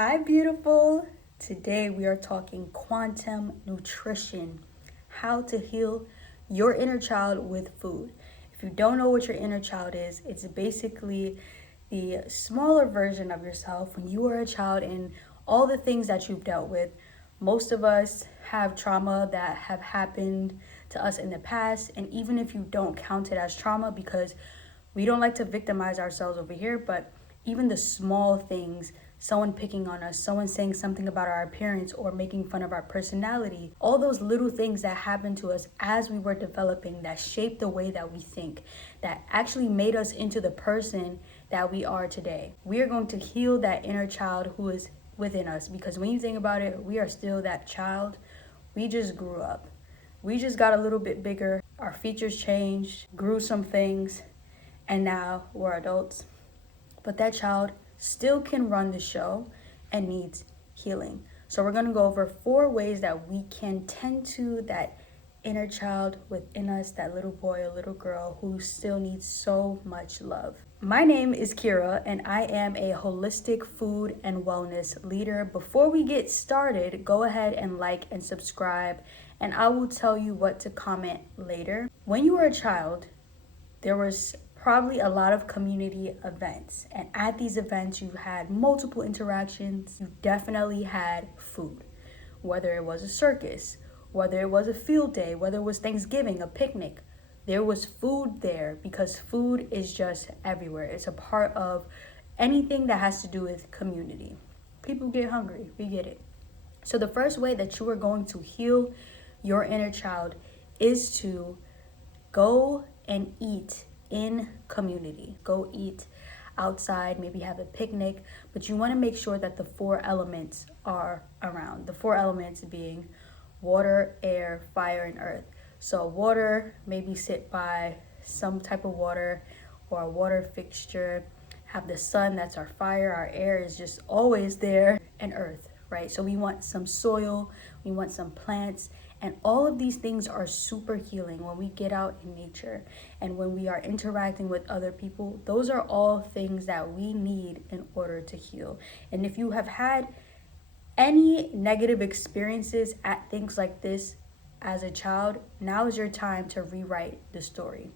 Hi, beautiful. Today we are talking quantum nutrition, how to heal your inner child with food. If you don't know what your inner child is, it's basically the smaller version of yourself when you were a child and all the things that you've dealt with. Most of us have trauma that have happened to us in the past, and even if you don't count it as trauma, because we don't like to victimize ourselves over here, but even the small things, someone picking on us, someone saying something about our appearance or making fun of our personality, all those little things that happened to us as we were developing that shaped the way that we think, that actually made us into the person that we are today. We are going to heal that inner child who is within us, because when you think about it, we are still that child. We just grew up. We just got a little bit bigger. Our features changed, grew some things, and now we're adults. But that child still can run the show and needs healing. So we're going to go over 4 ways that we can tend to that inner child within us, that little boy or little girl who still needs so much love. My name is Kira, and I am a holistic food and wellness leader. Before we get started, go ahead and like and subscribe, and I will tell you what to comment later. When you were a child, there was probably a lot of community events, and at these events you had multiple interactions. You definitely had food, whether it was a circus, whether it was a field day, whether it was Thanksgiving, a picnic. There was food there because food is just everywhere. It's a part of anything that has to do with community. People get hungry, we get it. So the first way that you are going to heal your inner child is to go and eat in community. Go eat outside, maybe have a picnic, but you want to make sure that the 4 elements are around. The 4 elements being water, air, fire, and earth. So water, maybe sit by some type of water or a water fixture. Have the sun, that's our fire. Our air is just always there. And earth, right? So we want some soil, we want some plants. And all of these things are super healing when we get out in nature and when we are interacting with other people. Those are all things that we need in order to heal. And if you have had any negative experiences at things like this as a child, now is your time to rewrite the story.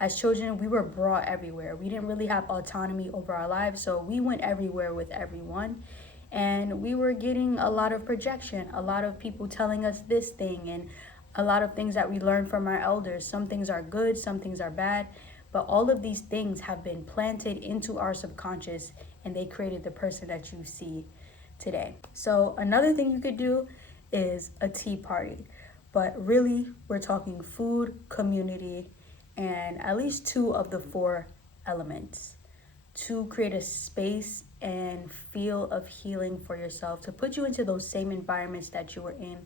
As children, we were brought everywhere. We didn't really have autonomy over our lives, so we went everywhere with everyone. And we were getting a lot of projection, a lot of people telling us this thing, and a lot of things that we learned from our elders. Some things are good, some things are bad, but all of these things have been planted into our subconscious, and they created the person that you see today. So another thing you could do is a tea party, but really we're talking food, community, and at least 2 of the 4 elements to create a space and feel of healing for yourself, to put you into those same environments that you were in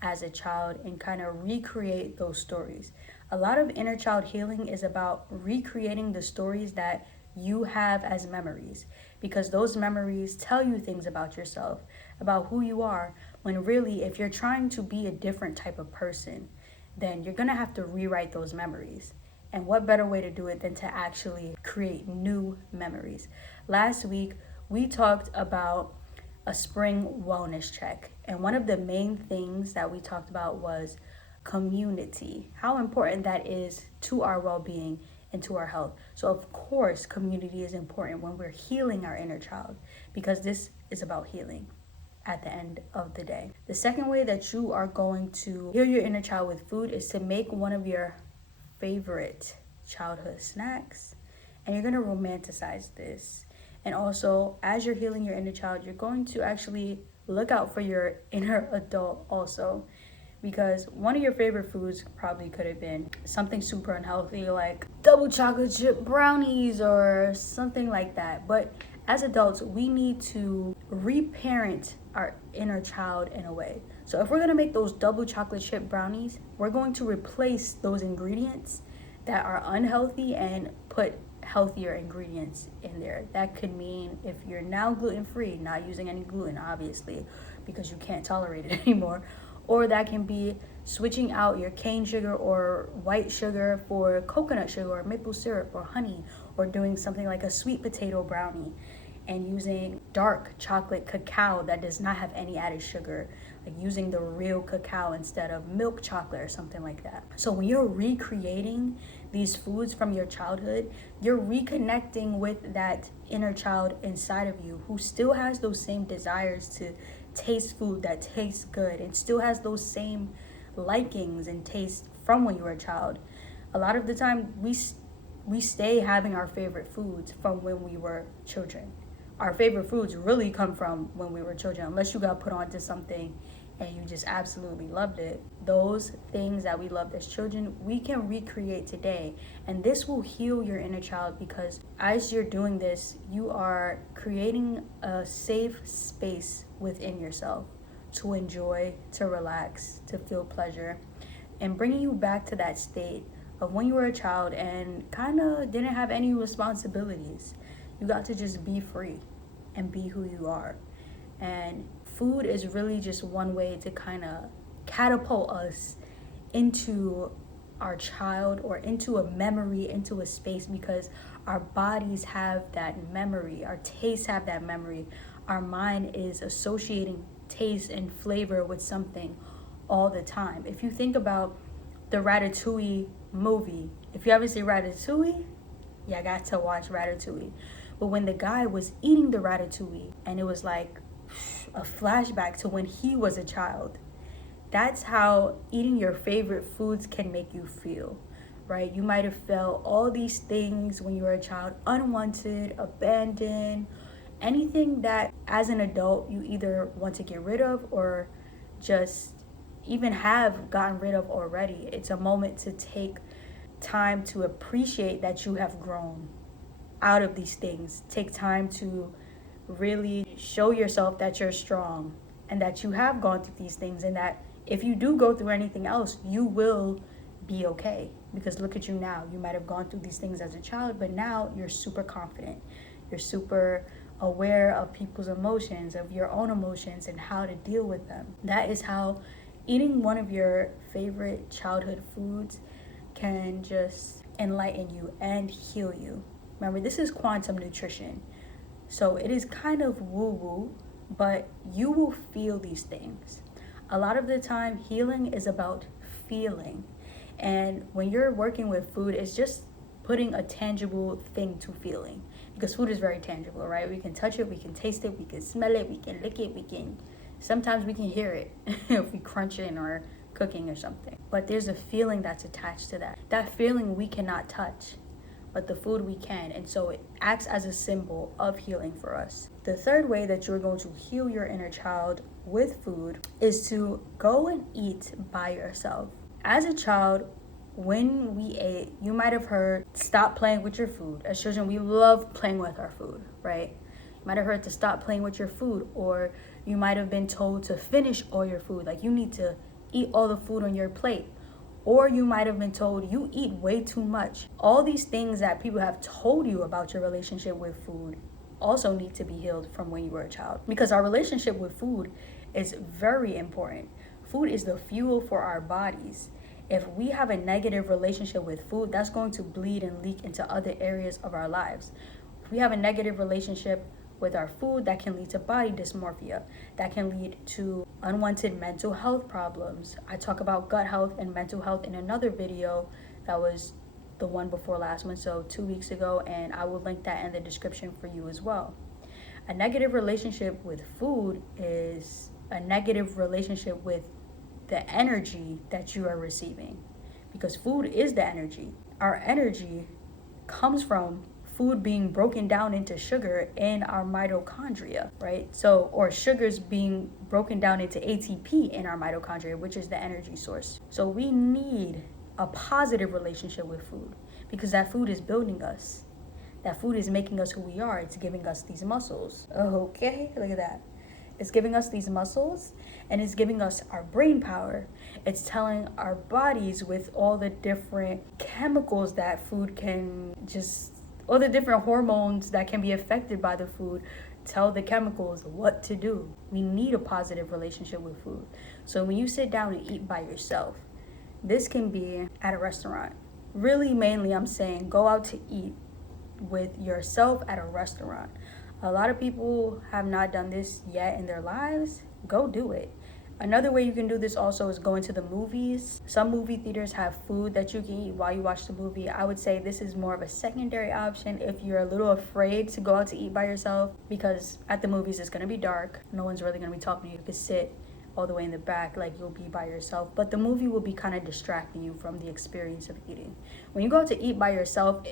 as a child and kind of recreate those stories. A lot of inner child healing is about recreating the stories that you have as memories, because those memories tell you things about yourself, about who you are, when really if you're trying to be a different type of person, then you're going to have to rewrite those memories. And what better way to do it than to actually create new memories? Last week, we talked about a spring wellness check. And one of the main things that we talked about was community, how important that is to our well-being and to our health. So of course, community is important when we're healing our inner child, because this is about healing at the end of the day. The second way that you are going to heal your inner child with food is to make one of your favorite childhood snacks, and you're going to romanticize this. And also, as you're healing your inner child, you're going to actually look out for your inner adult also, because one of your favorite foods probably could have been something super unhealthy like double chocolate chip brownies or something like that. But as adults, we need to reparent our inner child in a way. So if we're going to make those double chocolate chip brownies, we're going to replace those ingredients that are unhealthy and put healthier ingredients in there. That could mean, if you're now gluten-free, not using any gluten, obviously, because you can't tolerate it anymore. Or that can be switching out your cane sugar or white sugar for coconut sugar or maple syrup or honey, or doing something like a sweet potato brownie. and using dark chocolate cacao that does not have any added sugar, like using the real cacao instead of milk chocolate or something like that. So when you're recreating these foods from your childhood, you're reconnecting with that inner child inside of you who still has those same desires to taste food that tastes good and still has those same likings and tastes from when you were a child. A lot of the time we stay having our favorite foods from when we were children. Our favorite foods really come from when we were children, unless you got put onto something and you just absolutely loved it. Those things that we loved as children, we can recreate today. And this will heal your inner child, because as you're doing this, you are creating a safe space within yourself to enjoy, to relax, to feel pleasure, and bringing you back to that state of when you were a child and kind of didn't have any responsibilities. You got to just be free and be who you are. And food is really just one way to kind of catapult us into our child or into a memory, into a space, because our bodies have that memory, our tastes have that memory. Our mind is associating taste and flavor with something all the time. If you think about the Ratatouille movie, if you ever see Ratatouille, yeah, I got to watch Ratatouille. But when the guy was eating the ratatouille and it was like a flashback to when he was a child, that's how eating your favorite foods can make you feel, right? You might have felt all these things when you were a child: unwanted, abandoned, anything that as an adult you either want to get rid of or just even have gotten rid of already. It's a moment to take time to appreciate that you have grown out of these things. Take time to really show yourself that you're strong and that you have gone through these things, and that if you do go through anything else, you will be okay. Because look at you now. You might have gone through these things as a child, but now you're super confident. You're super aware of people's emotions, of your own emotions, and how to deal with them. That is how eating one of your favorite childhood foods can just enlighten you and heal you. Remember, this is quantum nutrition. So it is kind of woo-woo, but you will feel these things. A lot of the time, healing is about feeling. And when you're working with food, it's just putting a tangible thing to feeling. Because food is very tangible, right? We can touch it, we can taste it, we can smell it, we can lick it, sometimes we can hear it if we crunch it or cooking or something. But there's a feeling that's attached to that. That feeling we cannot touch, but the food we can. And so it acts as a symbol of healing for us. The third way that you're going to heal your inner child with food is to go and eat by yourself. As a child, when we ate, you might have heard, stop playing with your food. As children, we love playing with our food, right? You might have heard to stop playing with your food, or you might have been told to finish all your food. Like, you need to eat all the food on your plate. Or you might have been told you eat way too much. All these things that people have told you about your relationship with food also need to be healed from when you were a child. Because our relationship with food is very important. Food is the fuel for our bodies. If we have a negative relationship with food, that's going to bleed and leak into other areas of our lives. If we have a negative relationship with our food, that can lead to body dysmorphia. That can lead to unwanted mental health problems. I talk about gut health and mental health in another video that was the one before last one, so 2 weeks ago, and I will link that in the description for you as well. A negative relationship with food is a negative relationship with the energy that you are receiving, because food is the energy. Our energy comes from food being broken down into sugar in our mitochondria, right? So, or sugars being broken down into ATP in our mitochondria, which is the energy source. So we need a positive relationship with food, because that food is building us. That food is making us who we are. It's giving us these muscles. Okay, look at that. It's giving us these muscles, and it's giving us our brain power. It's telling our bodies with all the different chemicals that food can just, all the different hormones that can be affected by the food, tell the chemicals what to do. We need a positive relationship with food. So when you sit down and eat by yourself, this can be at a restaurant. Really, mainly, I'm saying go out to eat with yourself at a restaurant. A lot of people have not done this yet in their lives. Go do it. Another way you can do this also is going to the movies. Some movie theaters have food that you can eat while you watch the movie. I would say this is more of a secondary option if you're a little afraid to go out to eat by yourself, because at the movies it's going to be dark. No one's really going to be talking to you. You could sit all the way in the back like you'll be by yourself, but the movie will be kind of distracting you from the experience of eating. When you go out to eat by yourself,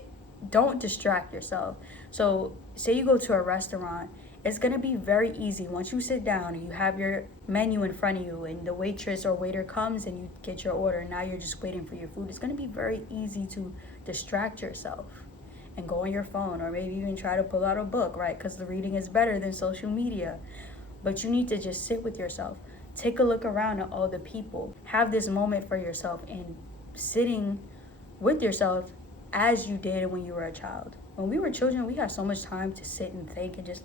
don't distract yourself. So say you go to a restaurant, it's going to be very easy once you sit down and you have your menu in front of you and the waitress or waiter comes and you get your order, and now you're just waiting for your food. It's going to be very easy to distract yourself and go on your phone, or maybe even try to pull out a book, right? Because the reading is better than social media. But you need to just sit with yourself. Take a look around at all the people. Have this moment for yourself, and sitting with yourself as you did when you were a child. When we were children, we had so much time to sit and think and just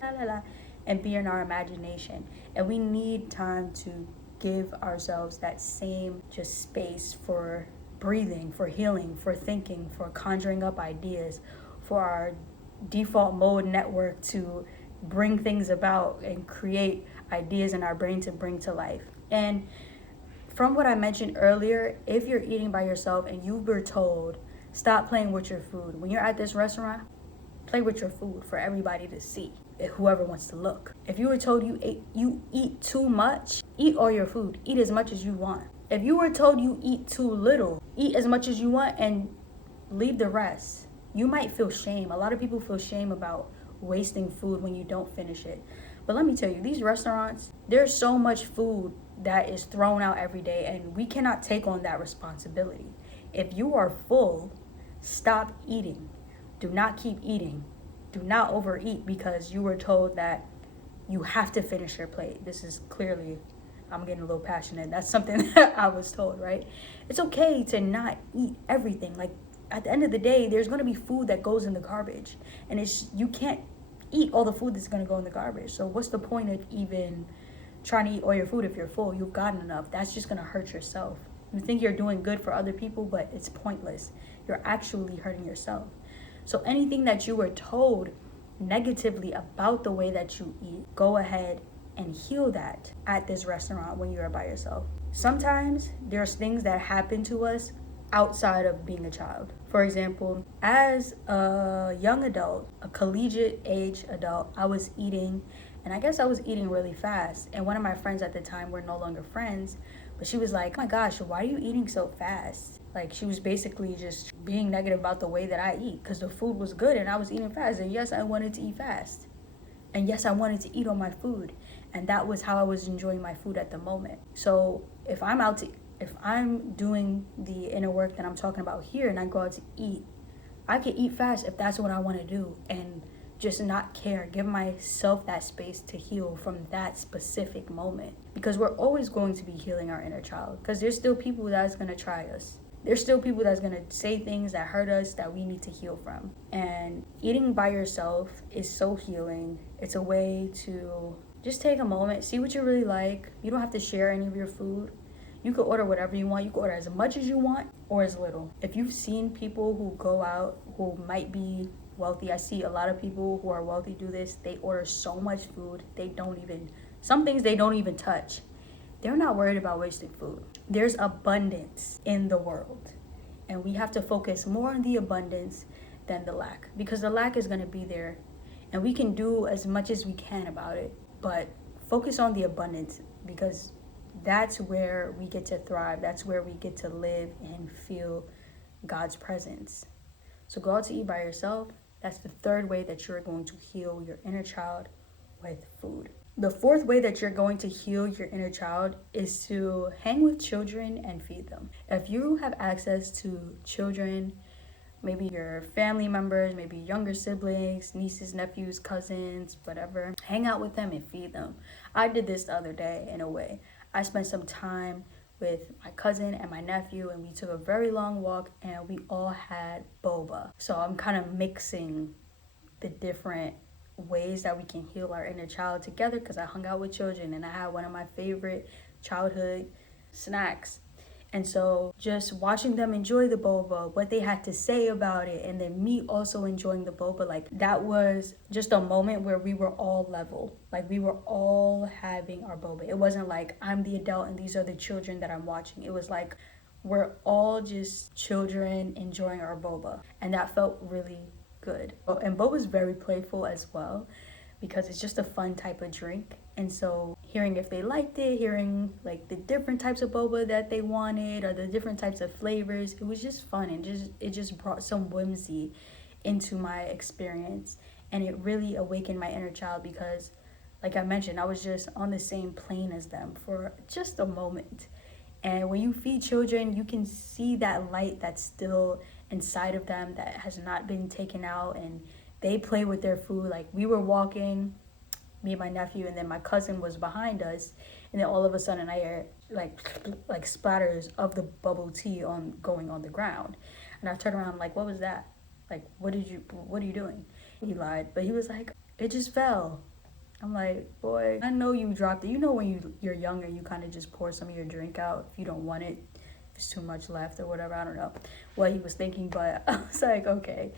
and be in our imagination. And we need time to give ourselves that same just space for breathing, for healing, for thinking, for conjuring up ideas, for our default mode network to bring things about and create ideas in our brain to bring to life. And from what I mentioned earlier, if you're eating by yourself and you were told, stop playing with your food. When you're at this restaurant, play with your food for everybody to see, whoever wants to look. If you were told you eat too much, eat all your food. Eat as much as you want. If you were told you eat too little, eat as much as you want and leave the rest. You might feel shame. A lot of people feel shame about wasting food when you don't finish it. But let me tell you, these restaurants, there's so much food that is thrown out every day, and we cannot take on that responsibility. If you are full, stop eating. Do not keep eating. Do not overeat because you were told that you have to finish your plate. This is clearly, I'm getting a little passionate. That's something that I was told, right? It's okay to not eat everything. Like, at the end of the day, there's going to be food that goes in the garbage. And you can't eat all the food that's going to go in the garbage. So what's the point of even trying to eat all your food if you're full? You've gotten enough. That's just going to hurt yourself. You think you're doing good for other people, but it's pointless. You're actually hurting yourself. So anything that you were told negatively about the way that you eat, go ahead and heal that at this restaurant when you are by yourself. Sometimes there's things that happen to us outside of being a child. For example, as a young adult, a collegiate age adult, I was eating, and I guess I was eating really fast. And one of my friends at the time, we're no longer friends, but she was like, oh my gosh, why are you eating so fast? Like, she was basically just being negative about the way that I eat, because the food was good and I was eating fast. And yes, I wanted to eat fast. And yes, I wanted to eat on my food. And that was how I was enjoying my food at the moment. So if I'm doing the inner work that I'm talking about here and I go out to eat, I can eat fast if that's what I want to do and just not care. Give myself that space to heal from that specific moment. Because we're always going to be healing our inner child. Because there's still people that's going to try us. There's still people that's going to say things that hurt us that we need to heal from. And eating by yourself is so healing. It's a way to just take a moment, see what you really like. You don't have to share any of your food. You could order whatever you want. You could order as much as you want or as little. If you've seen people who go out who might be wealthy, I see a lot of people who are wealthy do this. They order so much food. Some things they don't even touch. They're not worried about wasting food. There's abundance in the world. And we have to focus more on the abundance than the lack. Because the lack is going to be there. And we can do as much as we can about it. But focus on the abundance, because that's where we get to thrive. That's where we get to live and feel God's presence. So go out to eat by yourself. That's the third way that you're going to heal your inner child with food. The fourth way that you're going to heal your inner child is to hang with children and feed them. If you have access to children, maybe your family members, maybe younger siblings, nieces, nephews, cousins, whatever, hang out with them and feed them. I did this the other day in a way. I spent some time with my cousin and my nephew, and we took a very long walk, and we all had boba. So I'm kind of mixing the different ways that we can heal our inner child together, because I hung out with children and I had one of my favorite childhood snacks. And so just watching them enjoy the boba, what they had to say about it, and then me also enjoying the boba, like that was just a moment where we were all level. Like we were all having our boba. It wasn't like I'm the adult and these are the children that I'm watching. It was like we're all just children enjoying our boba. And that felt really good. And boba's very playful as well because it's just a fun type of drink. And so hearing if they liked it, hearing like the different types of boba that they wanted or the different types of flavors, it was just fun and it just brought some whimsy into my experience. And it really awakened my inner child because, like I mentioned, I was just on the same plane as them for just a moment. And when you feed children, you can see that light that's still inside of them that has not been taken out, and they play with their food. Like we were walking, me and my nephew, and then my cousin was behind us, and then all of a sudden I hear like splatters of the bubble tea on going on the ground, and I turned around, I'm like, what was that? Like, what are you doing? He lied, but he was like, it just fell. I'm like, boy, I know you dropped it. You know when you're younger, you kind of just pour some of your drink out if you don't want it, if there's too much left or whatever. I don't know what he was thinking, but I was like, okay.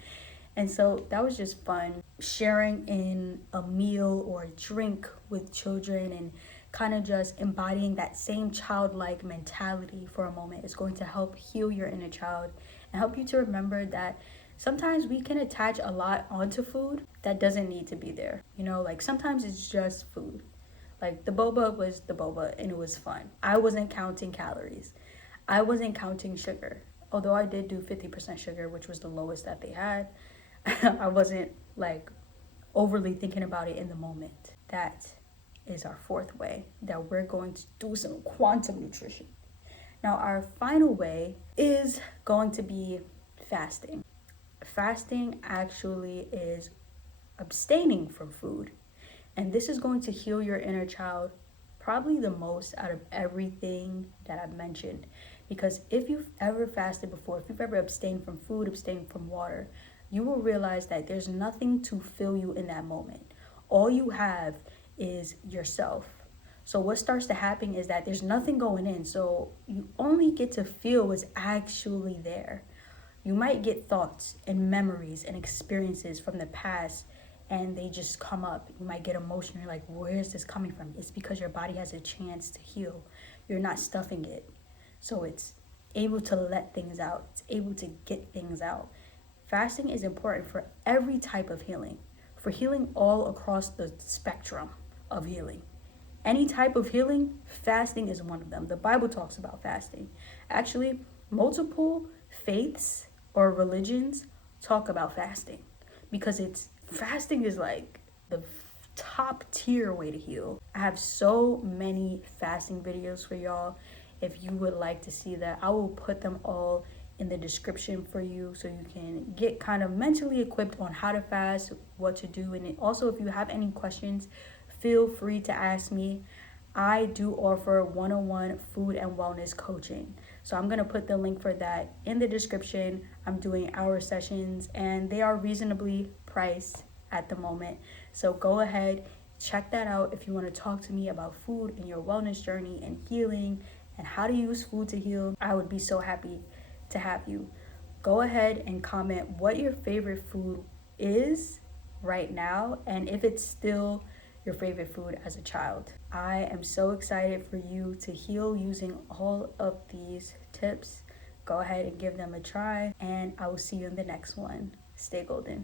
And so that was just fun, sharing in a meal or a drink with children and kind of just embodying that same childlike mentality for a moment is going to help heal your inner child and help you to remember that sometimes we can attach a lot onto food that doesn't need to be there. You know, like sometimes it's just food. Like the boba was the boba and it was fun. I wasn't counting calories. I wasn't counting sugar. Although I did do 50% sugar, which was the lowest that they had. I wasn't like overly thinking about it in the moment. That is our fourth way that we're going to do some quantum nutrition. Now, our final way is going to be fasting. Fasting actually is abstaining from food. And this is going to heal your inner child probably the most out of everything that I've mentioned. Because if you've ever fasted before, if you've ever abstained from food, abstained from water, you will realize that there's nothing to fill you in that moment. All you have is yourself. So what starts to happen is that there's nothing going in. So you only get to feel what's actually there. You might get thoughts and memories and experiences from the past and they just come up. You might get emotional. You're like, where is this coming from? It's because your body has a chance to heal. You're not stuffing it. So it's able to let things out. It's able to get things out. Fasting is important for every type of healing, for healing all across the spectrum of healing. Any type of healing, fasting is one of them. The Bible talks about fasting. Actually, multiple faiths or religions talk about fasting because fasting is like the top tier way to heal. I have so many fasting videos for y'all. If you would like to see that, I will put them all in the description for you so you can get kind of mentally equipped on how to fast, what to do. And also, if you have any questions, feel free to ask me. I do offer one-on-one food and wellness coaching. So I'm going to put the link for that in the description. I'm doing hour sessions and they are reasonably priced at the moment. So go ahead, check that out if you want to talk to me about food and your wellness journey and healing and how to use food to heal. I would be so happy to have you. Go ahead and comment what your favorite food is right now and if it's still your favorite food as a child. I am so excited for you to heal using all of these tips. Go ahead and give them a try and I will see you in the next one. Stay golden.